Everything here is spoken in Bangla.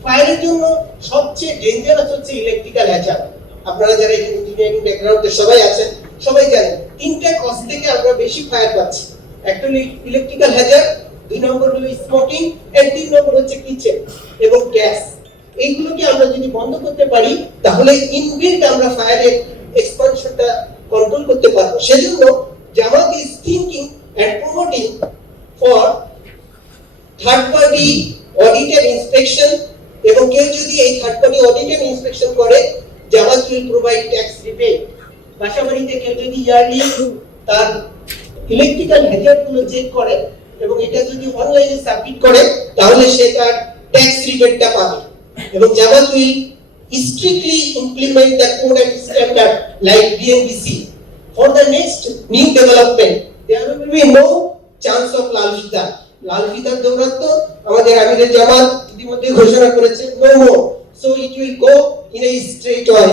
ফায়ারের জন্য সবচেয়ে ডেঞ্জারাস হচ্ছে ইলেকট্রিক্যাল হ্যাজার্ড। আপনারা যারা ইঞ্জিনিয়ারিং ব্যাকগ্রাউন্ডে সবাই আছেন সবাই জানেন তিনটা কজ থেকে আমরা বেশি ফায়ার পাচ্ছি। একটা হলো ইলেকট্রিক্যাল হ্যাজার্ড, দুই নম্বর হলো স্মোকিং, আর তিন নম্বর হচ্ছে কিচেন এবং গ্যাস। এইগুলোকে আমরা যদি বন্ধ করতে পারি তাহলে ইনবিল্ট আমরা ফায়ারের এক্সপানশনটা কন্ট্রোল করতে পারবো। সেজন্য Jamaat is thinking and promoting for third party audit and inspection, এবং কেউ যদি এই third party audit and inspection করে Jamaat will provide tax rebate. বাসাবাড়িতে কেউ যদি ইয়ারলি তার ইলেকট্রিক্যাল হ্যাজার্ড গুলো চেক করে এবং এটা যদি অনলাইনে সাবমিট করে তাহলে সে তার ট্যাক্স রিবেটটা পাবে। এবং জামাত will strictly implement the code and standard like BNBC. For the next new development, there will be no chance of লালফিতা। লালফিতার দৌরাত্ম্য আমাদের আমিরের জামাত ইতিমধ্যে ঘোষণা করেছে, no more. So it will go in a straight way.